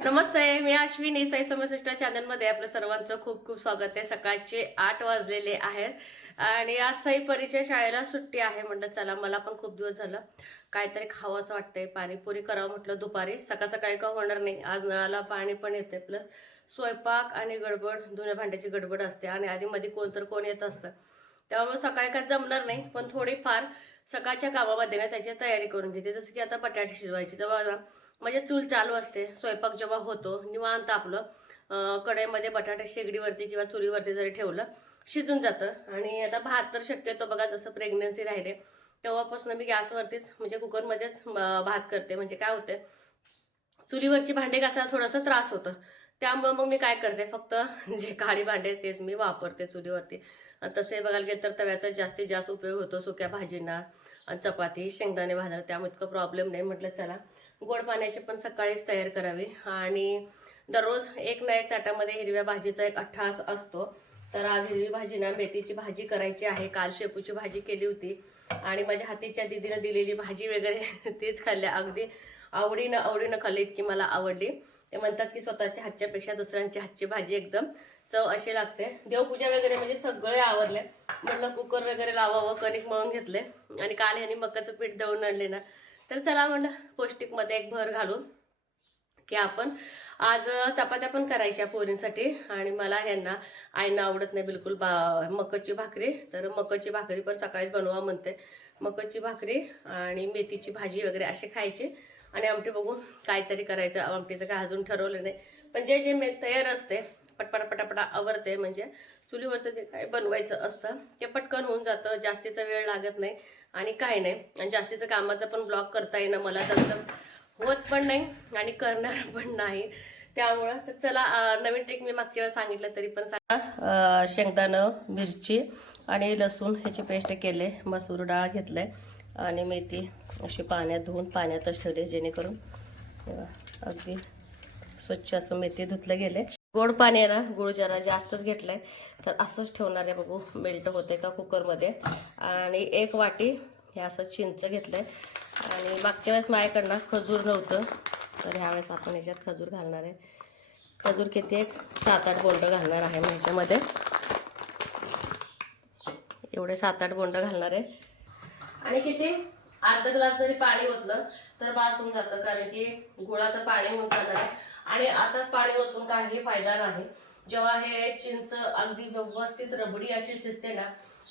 नमस्ते मी अश्विनी साई समसष्ट चॅनलमध्ये आपलं सर्वांचं खूप खूप स्वागत आहे. सकाळचे आठ वाजलेले आहेत आणि आज साई परीच्या शाळेला सुट्टी आहे म्हणलं चला मला पण खूप दिवस झालं. काहीतरी खावं असं वाटतंय पाणीपुरी करावं म्हटलं दुपारी. सकाळ सकाळी का होणार नाही आज नळाला पाणी पण येते प्लस स्वयंपाक आणि गडबड धुण्या भांड्याची गडबड असते आणि आधी मध्ये कोण तर कोण येत असतं. त्यामुळे सकाळी काय जमणार नाही पण थोडीफार सकाळच्या कामामध्ये ना त्याची तयारी करून घेते. जसं की आता बटाटे शिजवायची जवळ म्हणजे चूल चालू असते स्वयंपाक जेव्हा होतो निवांत आपलं कढईमध्ये बटाटे शेगडीवरती किंवा चुलीवरती जरी ठेवलं शिजून जातं. आणि आता भात तर शक्यतो बघा जसं प्रेग्नन्सी राहिले तेव्हापासून मी गॅसवरतीच म्हणजे कुकरमध्येच भात करते. म्हणजे काय होते चुलीवरची भांडे घासायला थोडासा त्रास होतो. त्यामुळं मग मी काय करते फक्त जे काळी भांडे तेच मी वापरते चुलीवरती. आणि तसे बघायला गेलं तर तव्याचा जास्तीत जास्त उपयोग होतो सुक्या भाजींना आणि चपाती शेंगदाणे भाजायला. त्यामुळे इतकं प्रॉब्लेम नाही. म्हटलं चला गोड पाण्याची पण सकाळीच तयार करावी. आणि दररोज एक ना एक ताटामध्ये हिरव्या भाजीचा एक अठ्ठास असतो. तर आज हिरवी भाजी ना मेथीची भाजी करायची आहे. काल शेपूची भाजी केली होती. आणि माझ्या हातीच्या दिदीनं दिलेली भाजी वगैरे तेच खाल्ल्या. अगदी आवडीनं आवडीनं खाल्ली इतकी मला आवडली. ते म्हणतात की स्वतःच्या हातच्यापेक्षा दुसऱ्यांची हातची भाजी एकदम चव अशी लागते. देवपूजा वगैरे म्हणजे सगळे आवरले. म्हटलं कुकर वगैरे लावावं कणिक मळून घेतले. आणि काल ह्यानी मकाचं पीठ दळून आणले ना. तर चला म्हणलं पौष्टिकमध्ये एक भर घालून की आपण आज चपात्या पण करायच्या पोरींसाठी आणि मला ह्यांना आईना आवडत नाही बिलकुल बा मकाची भाकरी. तर मकाची भाकरी पण सकाळीच बनवा म्हणते. मकाची भाकरी आणि मेथीची भाजी वगैरे असे खायचे. आणि आमटी बघून काहीतरी करायचं. आमटीचं काय अजून ठरवलं नाही. पण जे जे मे तयार असते पटपटा पटापटा आवरते. म्हणजे चुलीवरचं जे काय बनवायचं असतं ते पटकन होऊन जातं. जास्तीचा वेळ लागत नाही आणि काय नाही. आणि जास्तीचं कामाचं पण ब्लॉक करता येणं मला. तसं होत पण नाही आणि करणार पण नाही. त्यामुळं चला नवीन ट्रिक मी मागच्या वेळेस सांगितलं तरी पण सांगा. शेंगदाणं मिरची आणि लसूण ह्याची पेस्ट केले. मसूर डाळ घेतले आणि मेथी अशी पाण्यात धुवून पाण्यातच ठेवले जेणेकरून अगदी स्वच्छ असं मेथी धुतलं गेले गोड पाणी आहे ना गुळ जरा जास्तच घेतलंय. तर असंच ठेवणार आहे बघू मेल्ट होते का कुकरमध्ये. आणि एक वाटी हे असं चिंच घेतलंय. आणि मागच्या वेळेस माझ्याकडनं खजूर नव्हतं. तर ह्यावेळेस आपण ह्याच्यात खजूर घालणार आहे. खजूर किती एक सात आठ बोंड घालणार आहे मी ह्याच्यामध्ये. एवढे सात आठ बोंड घालणार आहे. आणि किती? अर्धा ग्लास जरी पाणी ओतलं तर बास होऊन जातं कारण की गुळाचं पाणी होऊन जाणार आहे. आणि आताच पाणी ओतून काही फायदा नाही. जेव्हा हे चिंच अगदी व्यवस्थित रबडी अशी शिजते ना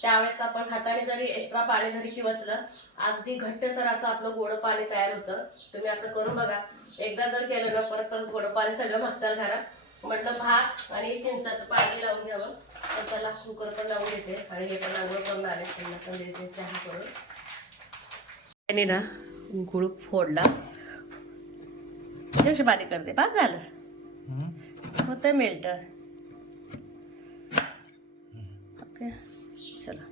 त्यावेळेस आपण हाताने जरी एक्स्ट्रा पाणी जरी किवचलं अगदी घट्टसर असं आपलं गोड पाणी तयार होतं. तुम्ही असं करून बघा. एकदा जर केलं ना परत परत गोड पाणी सगळं मागचाल घरात. म्हटलं भात आणि चिंचाचं पाणी लावून घ्यावं. तर त्याला कुकर पण लावून घेते आणि हे पण आंघोळ करून आले त्यांना पण देते चहा करून. त्याने ना गुळ फोडला. कशी बारीक करते? पास झालं. होतं मेल्ट. ओके. चला.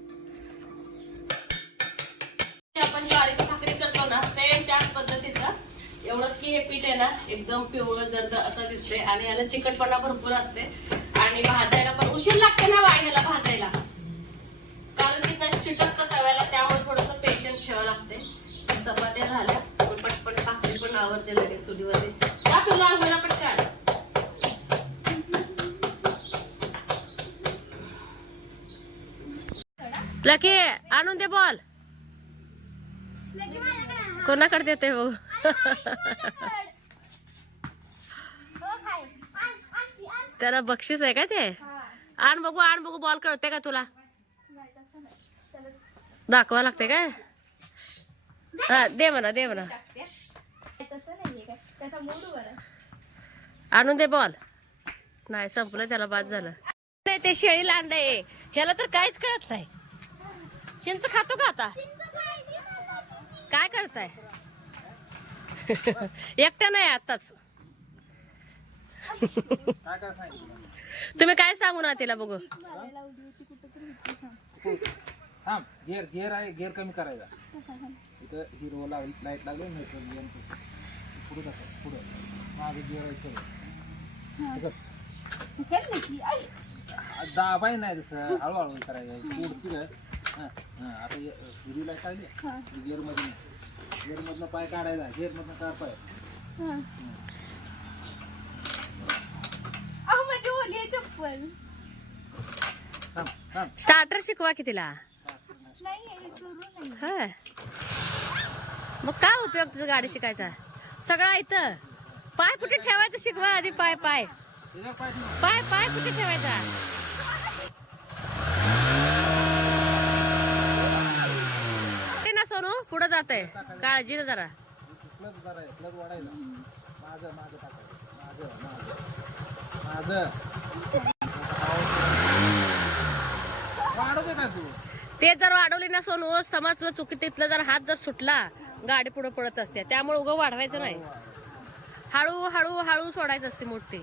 आपण ज्वारीची भाकरी करतो ना सेम त्याच पद्धतीचं. एवढंच की हे पीठ आहे ना एकदम पिवळं जर्द असं दिसते आणि याला चिकटपणा भरपूर असते. आणि भाजायला पण उशीर लागते ना वायला भाजायला. कारण की त्या चिटकतं तव्याला त्यामुळे थोडंसं पेशन्स ठेवावं लागते. चपात्या झाल्या पटपट भाकरी पण आवडते लगेच चुलीवरती. का तुला पटकन लकी आणून दे बॉल कोणाकडे देते हो? त्याला बक्षीस आहे का ते? आण बघू आण बघू बॉल कळते का तुला? दाखवा लागते काय? हा दे म्हणा दे म्हणा. आणून दे बॉल नाही संपलं त्याला बाद झालं. नाही ते शेळीला अंडे ह्याला तर काहीच कळत नाही. चिंच खातो का आता? काय करताय? एकटा नाही आताच. तुम्ही काय सांगू ना तिला बघू. थांब गेअर गेअर आहे गेअर कमी करायचा. इथं हिरो लाइट लागले पुढे जातो पुढे. मागे आहे. सगळं दाबाय नाही तसं हळूहळू करायचं. पुढ हां हां. आता हिरो लाइट लागली गेअरमध्ये गेअर मधनं पाय काढायचा गेअर मधनं काढ पाय पण थांब थांब. स्टार्टर शिकवा की तिला. नाही सुरू नाही. हा मग काय उपयोग तुझा गाडी शिकायचा? सगळं इथं. पाय कुठे ठेवायचं शिकवा आधी पाय पाय. पाय. पाय कुठे ठेवायचा? ते ना सोनू पुढे जात आहे काळजी ना जरा. ते? जर वाढवली ना सोनू समज तुझं चुकी तिथलं जर हात जर सुटला गाडी पुढे पडत असते. त्यामुळे उगं वाढवायचं नाही. हळू हळू हळू सोडायचं असते मोठी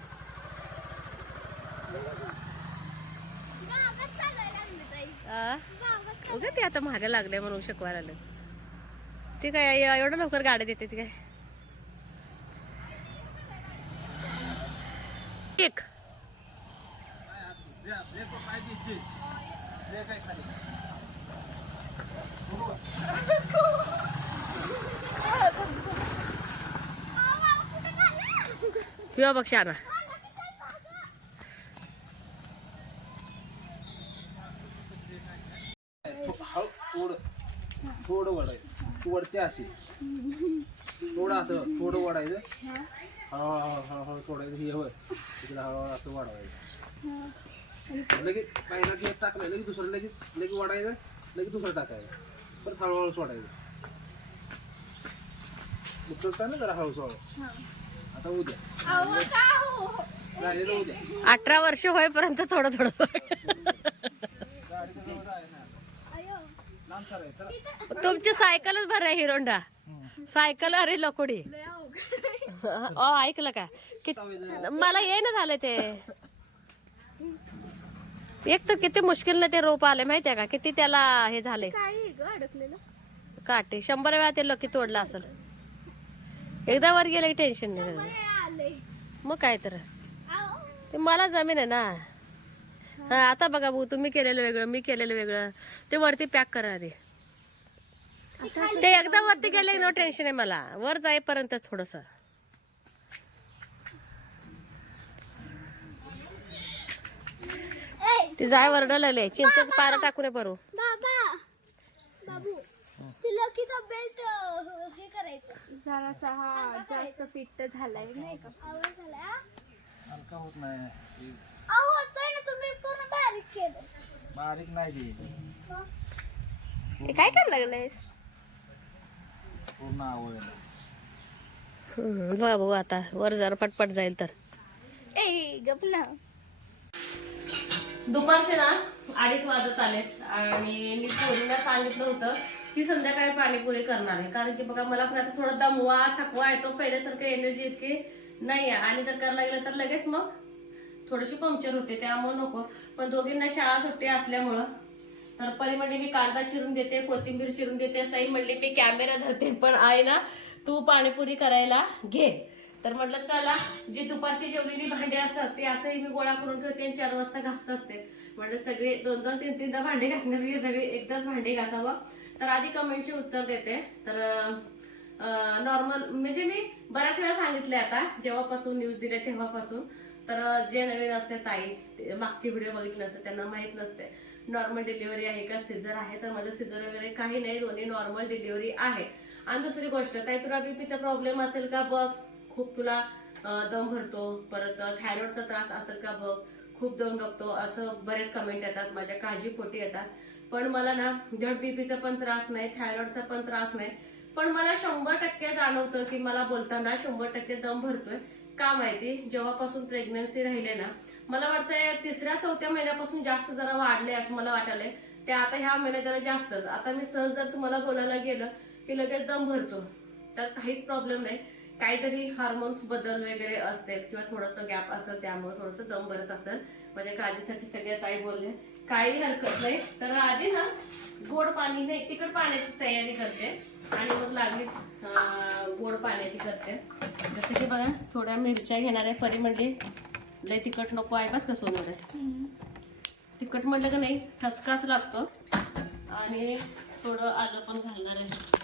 उगा ते आता मागे लागले म्हणून शिकवायला आलं ते काय एवढं लवकर गाडी देते ती काय? एक ब्रेक ब्रेक वर पाय द्यायचे ब्रेक आहे खाली किंवा बघ शाना. हळू थोडं थोडं वाढायचं तू अशी. थोडं असं थोडं वाढायचं. हळूहळू हळूहळू सोडायचं. हे होय. तिकडे हळूहळू असं वाढवायचं. लगेच पहिला गेअर टाकलं लगेच दुसरं लगेच लगेच वाढायचं लगेच दुसरं टाकायचं. परत हळूहळू सोडायचं. हळू आता उद्या. हो झालेलं उद्या. अठरा वर्ष होईपर्यंत थोडं थोडं. तुमची सायकलच भर आहे हिरोंडा. सायकल अरे लकोडी. अ ऐकलं का? कि मला ये ना झालं ते. एक तर किती मुश्किल ते रोप आले माहितीये का? किती त्याला हे झाले. काय आहे ग अडकलेलं. काटे. शंभर वेळा ते लकी तोडलं असेल. एकदा वर गेलं की टेन्शन नाही त्याचं. मग काय तर. ते मला जमीन आहे ना. हा आता बघा भाऊ तुम्ही केलेलं वेगळं मी केलेलं वेगळं. ते वरती पॅक करा आधी. ते एकदा वरती गेले नो टेन्शन आहे मला. वर जाईपर्यंत थोडस. ते जाय वरडलेले चिंचेच पारा टाकू नये बरू तिला किती बेल्ट हे करायचं. जरासा हा जास्त फिट झालाय नाही का? आवाज झालाय? हलका होत नाही. अहो होतोय ना तुम्ही पूर्ण बारीक केलं. बारीक नाही ते ते काय करायला लागलायस? पूर्ण आवड बघा भाऊ आता वर जरा पटपट जाईल तर. ए गप ना. दुपारचे ना अडीच वाजत आले आणि मी पोरींना सांगितलं होतं की संध्याकाळी पाणीपुरी करणार आहे. कारण की बघा मला पण आता थोडा दमवा थकवा येतो. पहिल्यासारखं एनर्जी इतकी नाही आहे आणि जर करायला गेलं तर लगेच मग थोडीशी पंक्चर होते. त्यामुळे नको. पण दोघींना शाळा सुट्टी असल्यामुळं तर परी म्हणली मी कांदा चिरून देते कोथिंबीर चिरून देते. असंही म्हणली मी कॅमेरा धरते पण आहे ना तू पाणीपुरी करायला घे. तर म्हटलं चला जी दुपारची जेवलेली भांडी असतात ती असंही मी गोळा करून ठेवते आणि चार वाजता घासत असते. म्हणजे सगळे दोन दोन तीन तीनदा भांडे घासण्यापेक्षा सगळे एकदाच भांडे घासावं. तर आधी कमेंटचे उत्तर देते. तर नॉर्मल म्हणजे मी बऱ्याच वेळा सांगितले आता जेव्हापासून न्यूज दिले तेव्हापासून. तर जे नवीन असते ताई मागची व्हिडिओ बघितले असते त्यांना माहीत नसते. नॉर्मल डिलिव्हरी आहे का सिझर आहे? तर माझं सिझर वगैरे काही नाही दोन्ही नॉर्मल डिलिव्हरी आहे. आणि दुसरी गोष्ट ताई तुला बीपीचा प्रॉब्लेम असेल का? बघ. खूप तुला दम भरतो. परत थायरॉइडचा त्रास असेल का? बघ. खूप दम लागतो असं बरेच कमेंट येतात माझ्या काळजीपोटी येतात. पण मला ना ब्लड बीपीचा पण त्रास नाही थायरॉइडचा पण त्रास नाही. पण मला शंभर टक्के जाणवतं की मला बोलताना शंभर टक्के दम भरतोय. का माहिती? जेव्हापासून प्रेग्नन्सी राहिले ना मला वाटतंय तिसऱ्या चौथ्या महिन्यापासून जास्त जरा वाढले असं मला वाटायलंय ते आता ह्या महिन्यात जरा जास्तच. आता मी सहज जर तुम्हाला बोलायला गेलं की लगेच दम भरतो. तर काहीच प्रॉब्लेम नाही. काहीतरी हार्मोन्स बदल वगैरे असतील किंवा थोडंसं गॅप असेल त्यामुळे थोडंसं दम भरत असेल. माझ्या काळजीसाठी सगळ्या ताई बोलले. काही हरकत नाही. तर आधी ना गोड पाणी नाही तिकड पाण्याची तयारी करते. आणि मग लागलीच गोड पाण्याची करते. जसं की बघा थोड्या मिरच्या घेणार आहे. परी म्हणजे लय तिखट नको आहे बस का सोनर तिखट म्हटलं का नाही ठसकाच लागतो. आणि थोडं आलं पण घालणार आहे.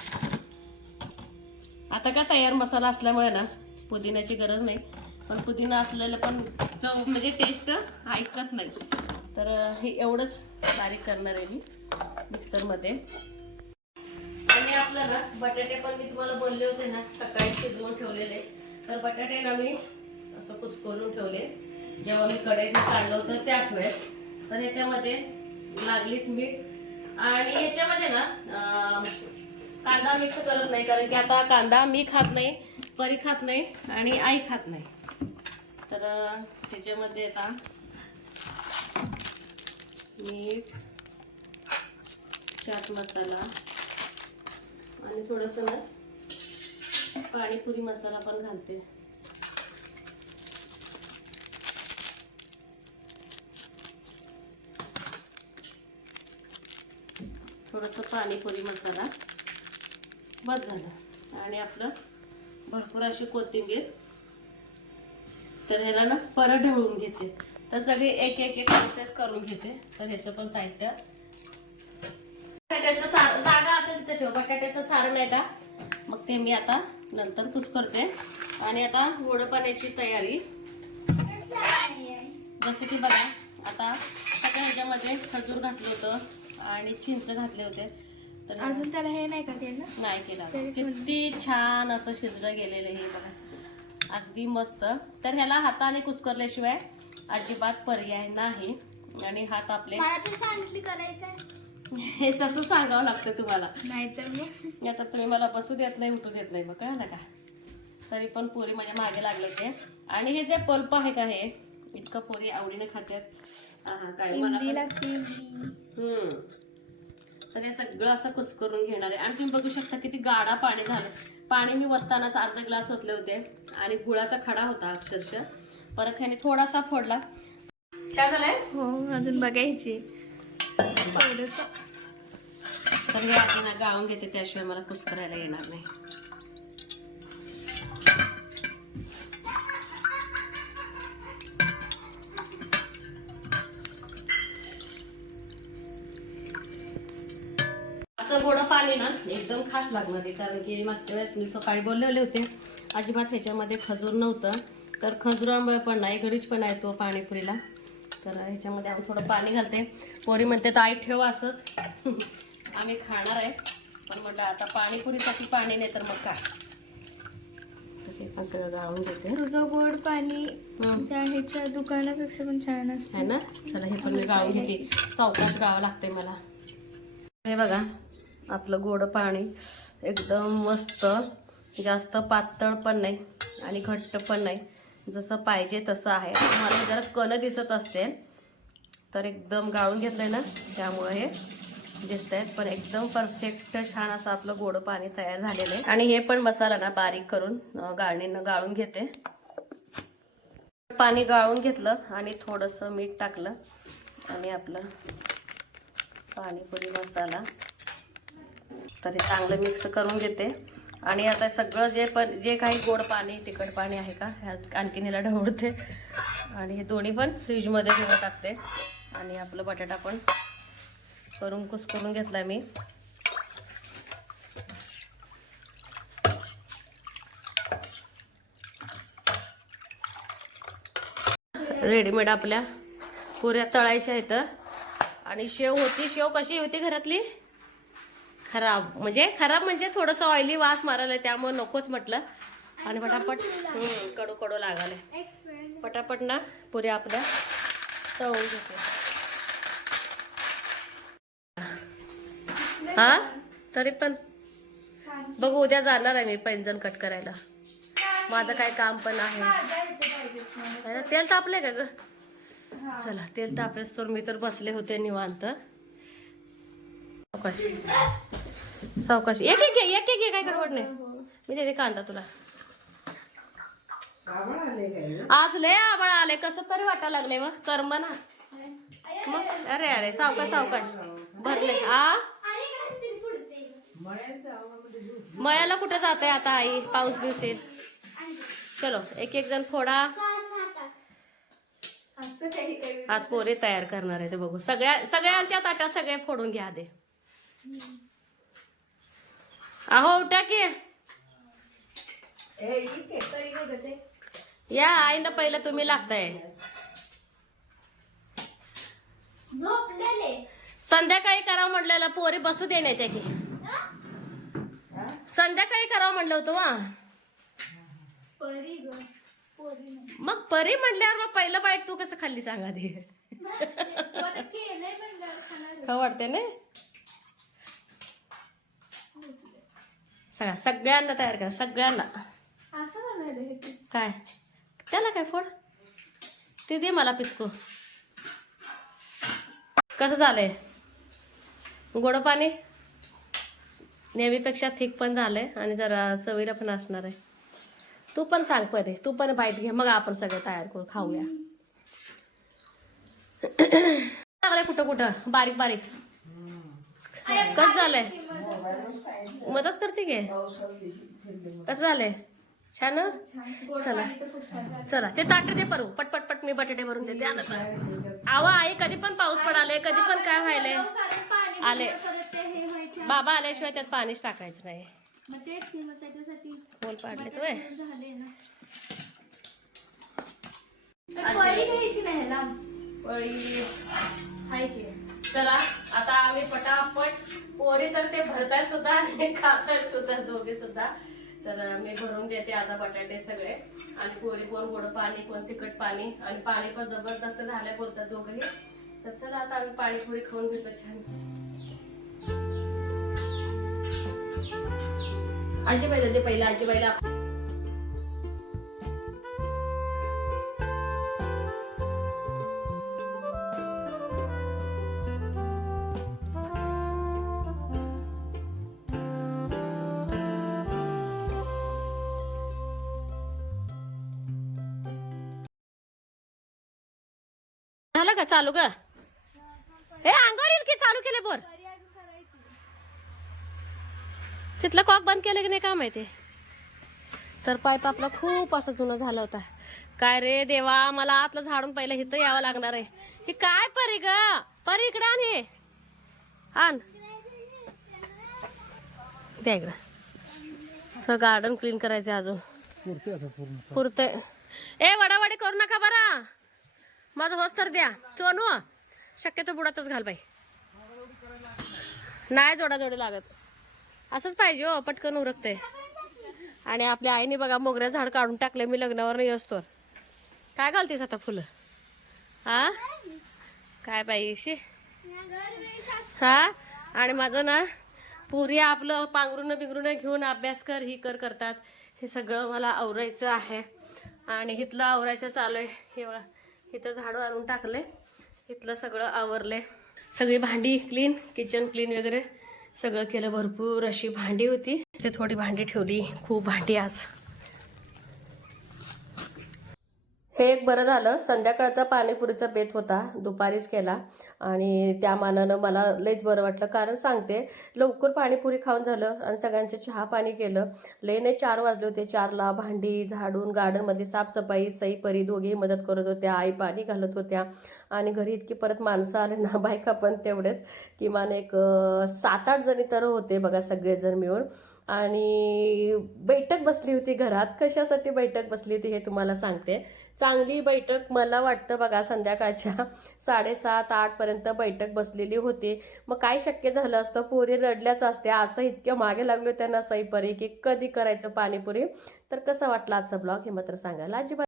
आता का तयार मसाला असल्यामुळे ना पुदिन्याची गरज नाही. पण पुदिना असलेलं पण चव म्हणजे टेस्ट ऐकत नाही. तर हे एवढंच बारीक करणार आहे मी मिक्सरमध्ये आणि आपलं ना बटाटे पण मी तुम्हाला बोलले होते ना सकाळी शिजवून ठेवलेले. तर बटाटे ना मी असं कुस्करून ठेवले. जेव्हा मी कढईत काढलं होतं त्याच वेळेस. तर ह्याच्यामध्ये लागलीच मीठ. आणि ह्याच्यामध्ये ना कांदा मिक्स करत नाही कारण की आता कांदा मी खात नाही परी खात नाही आणि आई खात नाही. तर त्याच्यामध्ये आता मीठ चाट मसाला आणि थोडंसं ना पाणीपुरी मसाला पण घालते. थोडंसं पाणीपुरी मसाला. बस झालं. आणि आपलं भरपूर अशी कोथिंबीर. तर ह्याला ना परत ढवळून घेते. तर सगळी एक एक एक प्रोसेस करून घेते. तर ह्याचं पण साहित्य. बटाट्याचं सार जागा असेल तिथे ठेव. बटाट्याचं सारण आहे का? मग ते मी आता नंतर कुस करते. आणि आता गोड पाण्याची तयारी. जसं की बघा आता सगळ्या ह्याच्यामध्ये खजूर घातलं होतं आणि चिंच घातले होते. तर अजून त्याला हे नाही का केलं? नाही केला किती छान असं शिजलं गेलेलं हे बघा. अगदी मस्त. तर ह्याला हाताने कुस्करल्याशिवाय अजिबात पर्याय नाही. आणि हात आपले हे तसं सांगावं लागतं तुम्हाला. नाहीतर मग आता तुम्ही मला बसू देत नाही उठू देत नाही. मग कळलं का? तरी पण पोरी माझ्या मागे लागले ते. आणि हे जे पल्प आहे का हे? इतकं पोरी आवडीने खात्यात. काय मला. हम्म. तर हे सगळं असं कुस्करून घेणार आहे. आणि तुम्ही बघू शकता किती गाडा पाणी झालं. पाणी मी वत्तानाच अर्धा ग्लास ओतले होते. आणि गुळाचा खडा होता अक्षरशः. परत ह्याने थोडासा फोडला. काय झालंय? हो अजून बघायची. थोडस तर हे आपण गाळून घेते त्याशिवाय मला कुस्करायला येणार नाही. एकदम खास लागणार आहे कारण की मागच्या वेळेस मी सकाळी बोललेले होते अजिबात ह्याच्यामध्ये खजूर नव्हतं तर खजुरामुळे पण नाही घरीच पण आहे तो पाणीपुरीला. तर ह्याच्यामध्ये आम्ही थोडं पाणी घालते. पोरी म्हणते तर आई ठेव असंच. आम्ही खाणार आहे पण म्हटलं आता पाणीपुरीसाठी पाणी नाही तर मग काय? हे पण सगळं गाळून घेते. तुझं गोड पाणी. त्या ह्याच्या दुकानापेक्षा पण छान असतं. ना? चला हे पण मी गाळून घेते. सावकाश गाळावं लागते मला. हे बघा आपलं गोड पाणी. एकदम मस्त. जास्त पातळ पण नाही आणि घट्ट पण नाही. जसं पाहिजे तसं आहे. मला जरा कण दिसत असते तर एकदम गाळून घेतलंय ना? त्यामुळे हे दिसत आहेत पण एकदम परफेक्ट छान असं आपलं गोड पाणी तयार झालेलं आहे. आणि हे पण मसाला ना बारीक करून गाळणीनं गाळून घेते. पाणी गाळून घेतलं आणि थोडंसं मीठ टाकलं. आणि आपलं पाणीपुरी मसाला. तर हे चांगलं मिक्स करून घेते. आणि आता सगळं जे पण जे काही गोड पाणी तिखट पाणी आहे का ह्यात आणखीन हिला ढवळते. आणि हे दोन्ही पण फ्रीजमध्ये ठेवून टाकते. आणि आपलं बटाटा पण करून कुसकरून घेतला मी. रेडीमेड आपल्या पुऱ्या तळायच्या आहेत आणि शेव होती शेव कशी होती घरातली? खराब. म्हणजे खराब म्हणजे थोडंसं ऑइली वास मारायला त्यामुळे नकोच म्हटलं. आणि पटापट कडू कडू लागाले. पटापट ना पुऱ्या आपल्या तळून घेते. हा? तरी पण बघू उद्या जाणार आहे मी पैंजण कट करायला. माझं काय काम पण आहे. तेल तापलंय का ग? चला तेल तापेस तर मी तर बसले होते निवांत. सावकाश. सावकाश. एक एक घे एक एक घे काय गडबड नाही मी देते कांदा तुला. आज लय आबाळ आले कसं तरी वाटा लागले मग. कर्म ना. मग अरे अरे सावकाश सावकाश. भरले. आ? मळ्याला कुठे जाते आता आई? पाऊस बिवस येईल. चलो एक एक जण फोडा. आज पोरे तयार करणार आहे ते बघू. सगळ्या सगळ्यांच्या ताटात सगळे फोडून घ्या दे अहो उठा की. या आईनं पहिलं तुम्ही लागताय. संध्याकाळी करावं म्हटलेलं पोरी बसू दे नाही त्या की. संध्याकाळी करावं म्हणलं होतं वा. परी ग पोरी नाही. मग परी म्हटल्यावर मग पहिलं बाईट तू कसं खाल्ली सांगा ते. वाटते ना? सगळ्या सगळ्यांना तयार करा सगळ्यांना? काय? त्याला काय फोड? ते दे मला पिसको कसं झालंय? गोड पाणी? नेहमीपेक्षा थिक पण झालंय आणि जरा चवीला पण असणार आहे. तू पण सांग परे तू पण बाईट घे. मग आपण सगळं तयार करू खाऊया. लागलंय कुठं कुठं? बारीक बारीक. कसं झालंय? मदत करते घे कसं झालंय? छान चला. चला. ते ताटे दे परू पट पट पट मी बटाटे भरून देते. आवा आई कधी पण पाऊस पडाले कधी पण काय व्हायलंय? पाणी आले. बाबा आल्याशिवाय त्यात पाणीच टाकायचं नाही. बोल पाडले तू पळी घ्यायची नाही चला आता आम्ही पटापट पोरी तर ते भरताय सुद्धा आणि सुद्धा दोघे सुद्धा. तर मी भरून देते आता बटाटे सगळे. आणि पोरी कोण गोड पाणी कोण तिखट पाणी. आणि पाणी पण जबरदस्त झालंय बोलतात दोघंही. तर चला आता आम्ही पाणीपुरी खाऊन घेतो छान. आजीबाईला दे पहिला आजीबाईला झालं चालू ग. हे अंगावर येईल की चालू केले बोर? तिथलं कॉक बंद केलं की नाही काय माहिती? तर पाईप आपला खूप असं जुनं झाला होता. काय रे देवा मला आतलं झाडून पहिलं इथं यावं लागणार आहे. ही काय परी ग? परी इकडे आण हे. आण. द्या इकडं. सगळं गार्डन क्लीन करायचं अजून. पुरते ए वडावडी करू नका बरा. माझं होस तर द्या. चोनू शक्यतो बुडातच घाल बाई. नाही जोडा जोडे लागत. असंच पाहिजे हो पटकन उरकते आणि आपल्या आईने बघा मोगऱ्या झाड काढून टाकले मी लग्नावर नाही असतो. काय घालतेस आता फुलं? हा काय पाहिजे शी हा? आणि माझं ना पुरी आपलं पांघरून बिंगरून घेऊन अभ्यास कर ही कर करतात. हे सगळं मला आवरायचं आहे. आणि इथलं आवरायचं चालू आहे. हे बघा. इथं झाडं आणून टाकले. इथलं सगळं आवरले. सगळी भांडी क्लीन किचन क्लीन वगैरे सगळं केलं भरपूर अशी भांडी होती. ते थोडी भांडी ठेवली. खूप भांडी आज. हे एक बरं झालं. संध्याकाळचा पाणीपुरीचा बेत होता. दुपारीच केला. आणि त्या मानानं मला लईच बरं वाटलं. कारण सांगते लवकर पाणीपुरी खाऊन झालं आणि सगळ्यांचे चहा पाणी केलं. लईने चार वाजले होते. चारला भांडी झाडून गार्डनमध्ये साफसफाई सई परी दोघेही मदत करत होत्या. आई पाणी घालत होत्या. आणि घरी इतकी परत माणसं आले ना बायका पण तेवढेच. किमान एक सात आठ जणी तर होते बघा सगळेजण मिळून. आणि बैठक बसली होती घरात. कशासाठी बैठक बसली होती हे तुम्हाला सांगते. चांगली बैठक मला वाटतं बघा संध्याकाळच्या साडेसात आठपर्यंत बैठक बसलेली होती. मग काय शक्य झालं असतं? पोरी रडल्याच असते असं इतक्या मागे लागलो त्यांना सईपरी की कधी करायचं पाणीपुरी? तर कसं वाटलं आजचा ब्लॉग हे मात्र सांगायला? अजिबात